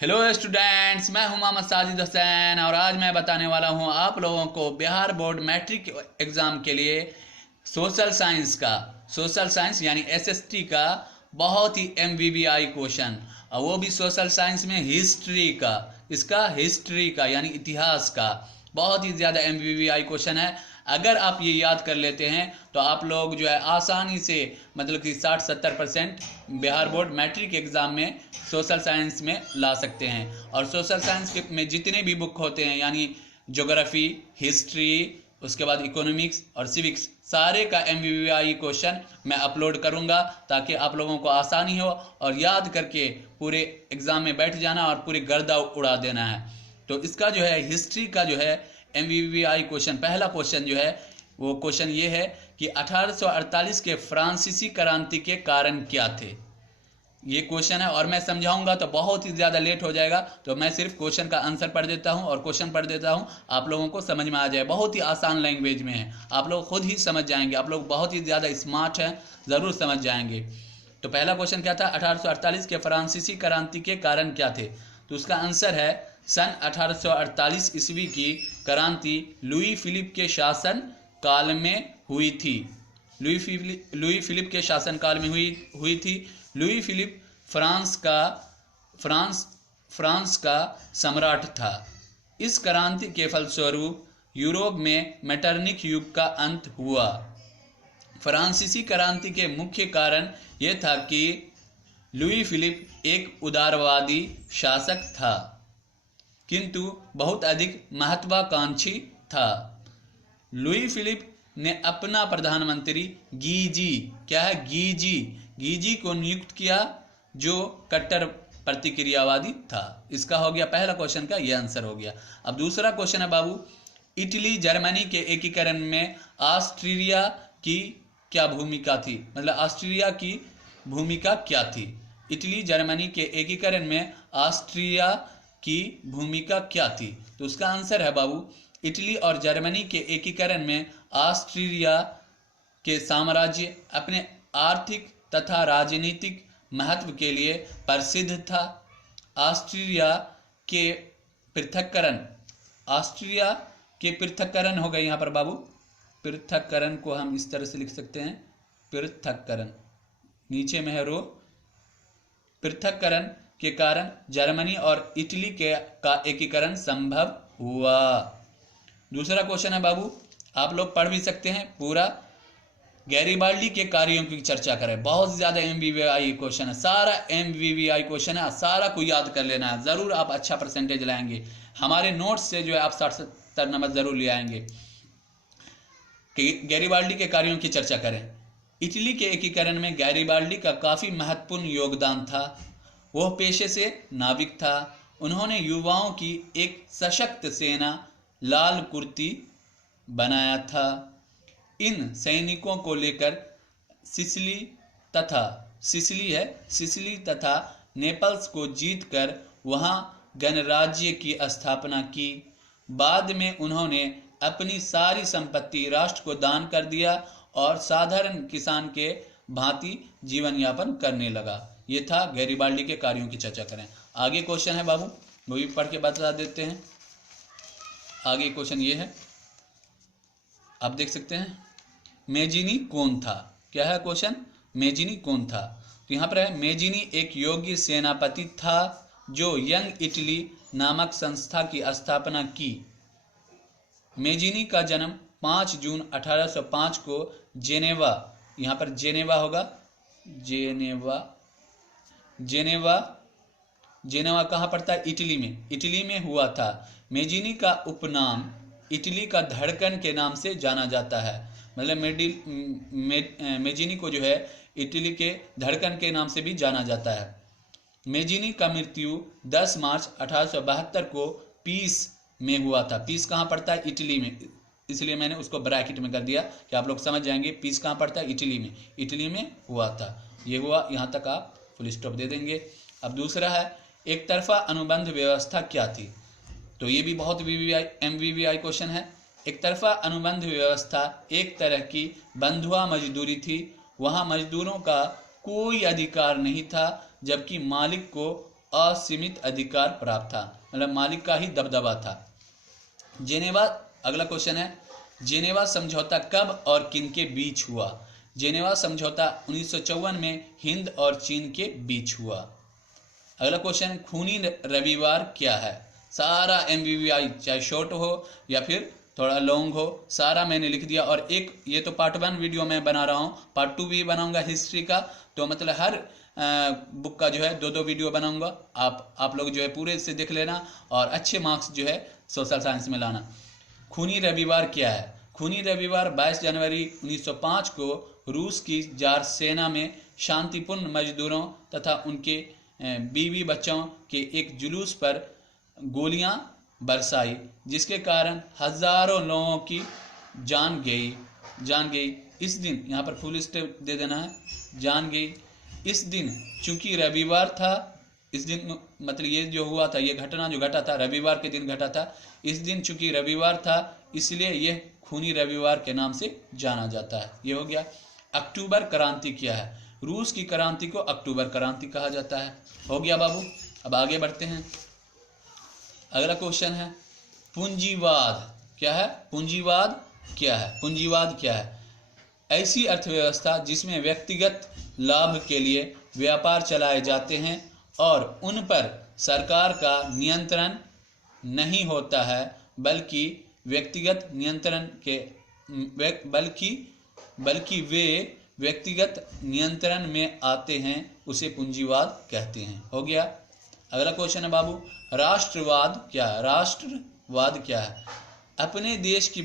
Hello students, मैं हूं मोहम्मद साजिद हुसैन और आज मैं बताने वाला हूं आप लोगों को बिहार बोर्ड मैट्रिक एग्ज़ाम के लिए सोशल साइंस यानी एसएसटी का बहुत ही एमवीवीआई क्वेश्चन, और वो भी सोशल साइंस में हिस्ट्री का यानी इतिहास का बहुत ही ज़्यादा एमवीवीआई क्वेश्चन है। अगर आप ये याद कर लेते हैं तो आप लोग जो है आसानी से मतलब कि 60-70% बिहार बोर्ड मैट्रिक एग्ज़ाम में सोशल साइंस में ला सकते हैं। और सोशल साइंस में जितने भी बुक होते हैं यानी ज्योग्राफी, हिस्ट्री, उसके बाद इकोनॉमिक्स और सिविक्स, सारे का एमवीवीआई क्वेश्चन मैं अपलोड करूंगा ताकि आप लोगों को आसानी हो और याद करके पूरे एग्ज़ाम में बैठ जाना और पूरी गर्दा उड़ा देना है। तो इसका जो है हिस्ट्री का जो है एमवीवीआई क्वेश्चन, पहला क्वेश्चन जो है वो क्वेश्चन ये है कि 1848 के फ्रांसीसी क्रांति के कारण क्या थे। ये क्वेश्चन है और मैं समझाऊंगा तो बहुत ही ज़्यादा लेट हो जाएगा, तो मैं सिर्फ क्वेश्चन का आंसर पढ़ देता हूं और क्वेश्चन पढ़ देता हूं, आप लोगों को समझ में आ जाए। बहुत ही आसान लैंग्वेज में है, आप लोग खुद ही समझ जाएंगे। आप लोग बहुत ही ज़्यादा स्मार्ट हैं, ज़रूर समझ जाएंगे। तो पहला क्वेश्चन क्या था, 1848 के फ्रांसीसी क्रांति के कारण क्या थे। तो उसका आंसर है सन 1848 ईस्वी की क्रांति लुई फिलिप के शासन काल में हुई थी। लुई फिलिप के शासनकाल में हुई थी। लुई फिलिप फ्रांस का सम्राट था। इस क्रांति के फलस्वरूप यूरोप में मेटरनिक युग का अंत हुआ। फ्रांसीसी क्रांति के मुख्य कारण यह था कि लुई फिलिप एक उदारवादी शासक था किंतु बहुत अधिक महत्वाकांक्षी था। लुई फिलिप ने अपना प्रधानमंत्री गीजी को नियुक्त किया जो कट्टर प्रतिक्रियावादी था। इसका हो गया पहला क्वेश्चन का ये आंसर हो गया। अब दूसरा क्वेश्चन है बाबू, इटली जर्मनी के एकीकरण में ऑस्ट्रिया की क्या भूमिका थी। मतलब ऑस्ट्रिया की भूमिका क्या थी। इटली जर्मनी के एकीकरण में ऑस्ट्रिया की भूमिका क्या थी। तो उसका आंसर है बाबू, इटली और जर्मनी के एकीकरण में ऑस्ट्रिया के साम्राज्य अपने आर्थिक तथा राजनीतिक महत्व के लिए प्रसिद्ध था। ऑस्ट्रिया के पृथक्करण हो गए यहाँ पर बाबू। पृथक्करण को हम इस तरह से लिख सकते हैं, पृथक्करण नीचे में है रो। पृथक्करण के कारण जर्मनी और इटली का एकीकरण संभव हुआ। दूसरा क्वेश्चन है बाबू, आप लोग पढ़ भी सकते हैं पूरा। गैरिबाल्डी के कार्यों की चर्चा करें। बहुत ज़्यादा एमवीवीआई क्वेश्चन है, सारा एमवीवीआई क्वेश्चन है, सारा को याद कर लेना है। ज़रूर आप अच्छा परसेंटेज लाएंगे। हमारे नोट्स से जो है आप 60-70 नंबर ज़रूर ले आएंगे। गैरिबाल्डी के कार्यों की चर्चा करें। इटली के एकीकरण में गैरिबाल्डी का काफ़ी महत्वपूर्ण योगदान था। वह पेशे से नाविक था। उन्होंने युवाओं की एक सशक्त सेना लाल कुर्ती बनाया था। इन सैनिकों को लेकर सिसिली तथा नेपल्स को जीतकर वहां गणराज्य की स्थापना की। बाद में उन्होंने अपनी सारी संपत्ति राष्ट्र को दान कर दिया और साधारण किसान के भांति जीवन यापन करने लगा। ये था गैरिबाल्डी के कार्यों की चर्चा करें। आगे क्वेश्चन है बाबू, वो भी पढ़ के बता देते हैं। आगे क्वेश्चन ये है, आप देख सकते हैं, मेजिनी कौन था। क्या है क्वेश्चन, मेजिनी कौन था। तो यहाँ पर है, मेजिनी एक योग्य सेनापति था जो यंग इटली नामक संस्था की स्थापना की। मेजिनी का जन्म 5 जून 1805 को जेनेवा, यहाँ पर जेनेवा होगा, जेनेवा कहाँ पड़ता है, इटली में हुआ था। मेजिनी का उपनाम इटली का धड़कन के नाम से जाना जाता है। मतलब मेजिनी को जो है इटली के धड़कन के नाम से भी जाना जाता है। मेजिनी का मृत्यु 10 मार्च 1872 को पीस में हुआ था। पीस कहाँ पड़ता है, इटली में, इसलिए मैंने उसको ब्रैकेट में कर दिया कि आप लोग समझ जाएंगे। पीस कहाँ पड़ता है, इटली में हुआ था। ये हुआ, यहाँ तक आप फुल स्टॉप दे देंगे। अब दूसरा है, एक तरफा अनुबंध व्यवस्था क्या थी। तो ये भी बहुत एमवीवीआई क्वेश्चन है। एक तरफा अनुबंध व्यवस्था एक तरह की बंधुआ मजदूरी थी। वहाँ मजदूरों का कोई अधिकार नहीं था, जबकि मालिक को असीमित अधिकार प्राप्त था, मतलब मालिक का ही दबदबा था। जेनेवा, अगला क्वेश्चन है, जेनेवा समझौता कब और किन के बीच हुआ? जेनेवा समझौता 1954 में हिंद और चीन के बीच हुआ। अगला क्वेश्चन, खूनी रविवार क्या है? सारा MBBI चाहे शॉर्ट हो या फिर थोड़ा लॉन्ग हो, सारा मैंने लिख दिया। और एक ये तो पार्ट 1 वीडियो मैं बना रहा हूँ, पार्ट 2 भी बनाऊंगा हिस्ट्री का। तो मतलब हर बुक का जो है 2-2 वीडियो बनाऊंगा। आप लोग जो है पूरे से देख लेना और अच्छे मार्क्स जो है सोशल साइंस में लाना। खूनी रविवार क्या है? खूनी रविवार 22 जनवरी 1905 को रूस की जार सेना में शांतिपूर्ण मजदूरों तथा उनके बीवी बच्चों के एक जुलूस पर गोलियां बरसाई, जिसके कारण हजारों लोगों की जान गई। इस दिन, यहाँ पर फुल स्टॉप दे देना है, जान गई। इस दिन चूंकि रविवार था, इस दिन मतलब ये जो हुआ था, ये घटना जो घटा था रविवार के दिन घटा था। इस दिन चूंकि रविवार था इसलिए यह खूनी रविवार के नाम से जाना जाता है। ये हो गया। अक्टूबर क्रांति क्या है? रूस की क्रांति को अक्टूबर क्रांति कहा जाता है। हो गया बाबू। अब आगे बढ़ते हैं। अगला क्वेश्चन है, पूंजीवाद क्या है? पूंजीवाद क्या है? पूंजीवाद क्या है? ऐसी अर्थव्यवस्था जिसमें व्यक्तिगत लाभ के लिए व्यापार चलाए जाते हैं और उन पर सरकार का नियंत्रण नहीं होता है, बल्कि वे व्यक्तिगत नियंत्रण में आते हैं, उसे पूंजीवाद कहते हैं। हो गया। अगला क्वेश्चन है बाबू, राष्ट्रवाद क्या है? राष्ट्रवाद क्या है? अपने देश के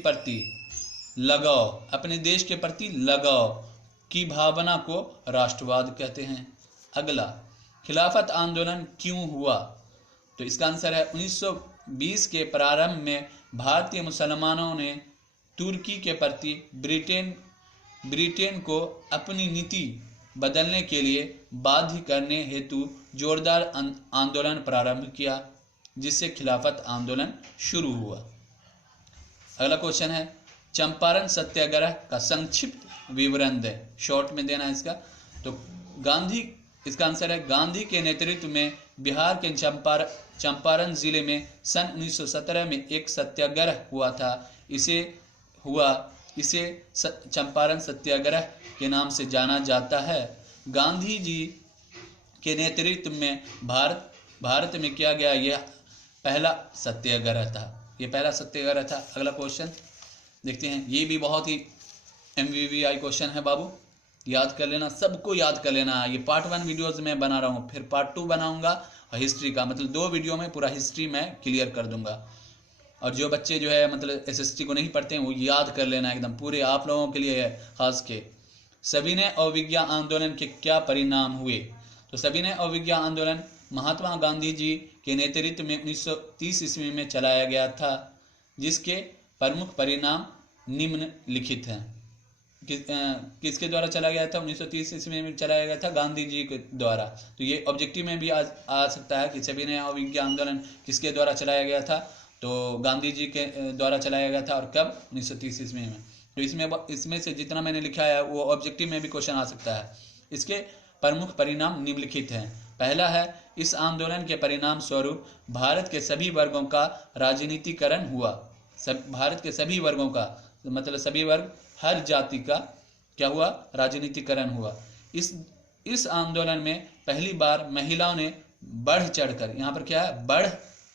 प्रति लगाव की भावना को राष्ट्रवाद कहते हैं। अगला, खिलाफत आंदोलन क्यों हुआ? तो इसका आंसर है 1920 के प्रारंभ में भारतीय मुसलमानों ने तुर्की के प्रति ब्रिटेन को अपनी नीति बदलने के लिए बाध्य करने हेतु जोरदार आंदोलन प्रारंभ किया, जिससे खिलाफत आंदोलन शुरू हुआ। अगला क्वेश्चन है, चंपारण सत्याग्रह का संक्षिप्त विवरण दें, शॉर्ट में देना है इसका। तो गांधी, इसका आंसर है गांधी के नेतृत्व में बिहार के चंपारण जिले में सन 1917 में एक सत्याग्रह हुआ था। इसे चंपारण सत्याग्रह के नाम से जाना जाता है। गांधी जी के नेतृत्व में भारत में किया गया यह पहला सत्याग्रह था। अगला क्वेश्चन देखते हैं। ये भी बहुत ही MBBI क्वेश्चन है बाबू, याद कर लेना, सबको याद कर लेना। ये पार्ट 1 वीडियोस में बना रहा हूँ, फिर पार्ट 2 बनाऊंगा और हिस्ट्री का, मतलब 2 वीडियो में पूरा हिस्ट्री में क्लियर कर दूंगा। और जो बच्चे जो है मतलब SST को नहीं पढ़ते हैं वो याद कर लेना एकदम, पूरे आप लोगों के लिए है खास के। सविनय अवज्ञा आंदोलन के क्या परिणाम हुए? तो सविनय अवज्ञा आंदोलन महात्मा गांधी जी के नेतृत्व में 1930 ईस्वी में चलाया गया था, जिसके प्रमुख परिणाम निम्नलिखित हैं। किसके द्वारा चलाया गया था? 1930 ईस्वी में चलाया गया था गांधी जी के द्वारा। तो ये ऑब्जेक्टिव में भी आ सकता है कि सविनय अवज्ञा आंदोलन किसके द्वारा चलाया गया था? तो गांधी जी के द्वारा चलाया गया था। और कब? 1930 ईस्वी में। तो इसमें से जितना मैंने लिखा है वो ऑब्जेक्टिव में भी क्वेश्चन आ सकता है। इसके प्रमुख परिणाम निम्नलिखित हैं। पहला है, इस आंदोलन के परिणाम स्वरूप भारत के सभी वर्गों का राजनीतिकरण हुआ। भारत के सभी वर्गों का मतलब सभी वर्ग, हर जाति का क्या हुआ? राजनीतिकरण हुआ। इस आंदोलन में पहली बार महिलाओं ने बढ़ चढ़कर, यहाँ पर क्या है? बढ़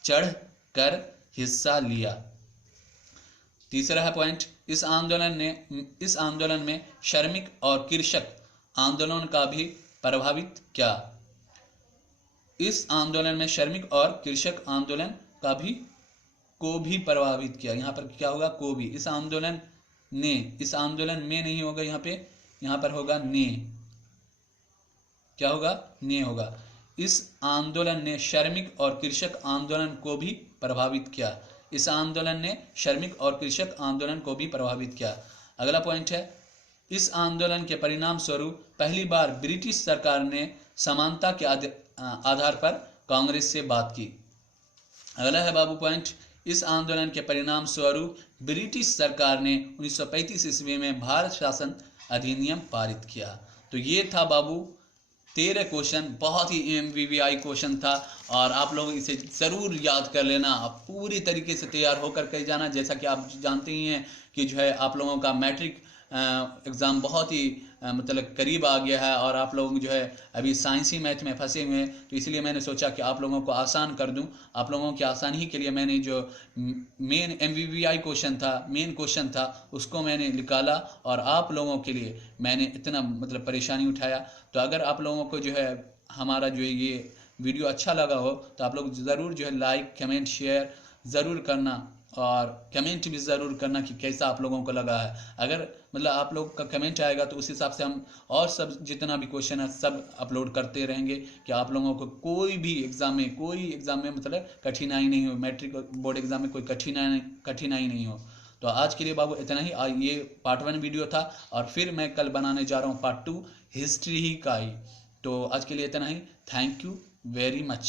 चढ़ कर हिस्सा लिया। तीसरा है पॉइंट, इस आंदोलन में श्रमिक और कृषक आंदोलन का भी प्रभावित किया। इस आंदोलन में श्रमिक और कृषक आंदोलन को भी प्रभावित किया। यहाँ पर क्या होगा? को भी। इस आंदोलन में नहीं होगा, यहाँ पर होगा ने। क्या होगा? ने होगा। इस आंदोलन ने श्रमिक और कृषक आंदोलन को भी प्रभावित किया। इस आंदोलन ने श्रमिक और कृषक आंदोलन को भी प्रभावित किया। अगला पॉइंट है, इस आंदोलन के परिणाम स्वरूप पहली बार ब्रिटिश सरकार ने समानता के आधार पर कांग्रेस से बात की। अगला है बाबू पॉइंट, इस आंदोलन के परिणाम स्वरूप ब्रिटिश सरकार ने 1935 ईस्वी में भारत शासन अधिनियम पारित किया। तो ये था बाबू 13 क्वेश्चन बहुत ही MVVI क्वेश्चन था और आप लोग इसे ज़रूर याद कर लेना। आप पूरी तरीके से तैयार होकर के जाना। जैसा कि आप जानते ही हैं कि जो है आप लोगों का मैट्रिक एग्ज़ाम बहुत ही मतलब करीब आ गया है और आप लोग जो है अभी साइंसी मैथ में फंसे हुए हैं, तो इसलिए मैंने सोचा कि आप लोगों को आसान कर दूं। आप लोगों की आसानी के लिए मैंने जो मेन MVVI क्वेश्चन था, मेन क्वेश्चन था, उसको मैंने निकाला और आप लोगों के लिए मैंने इतना मतलब परेशानी उठाया। तो अगर आप लोगों को जो है हमारा जो है ये वीडियो अच्छा लगा हो तो आप लोग ज़रूर जो है लाइक कमेंट शेयर ज़रूर करना और कमेंट भी ज़रूर करना कि कैसा आप लोगों को लगा है। अगर मतलब आप लोग का कमेंट आएगा तो उस हिसाब से हम और सब जितना भी क्वेश्चन है सब अपलोड करते रहेंगे कि आप लोगों को कोई एग्ज़ाम में मतलब कठिनाई नहीं हो, मैट्रिक बोर्ड एग्ज़ाम में कोई कठिनाई नहीं हो। तो आज के लिए बाबू इतना ही। ये पार्ट 1 वीडियो था और फिर मैं कल बनाने जा रहा हूँ पार्ट 2 हिस्ट्री ही का ही। तो आज के लिए इतना ही। Thank you very much.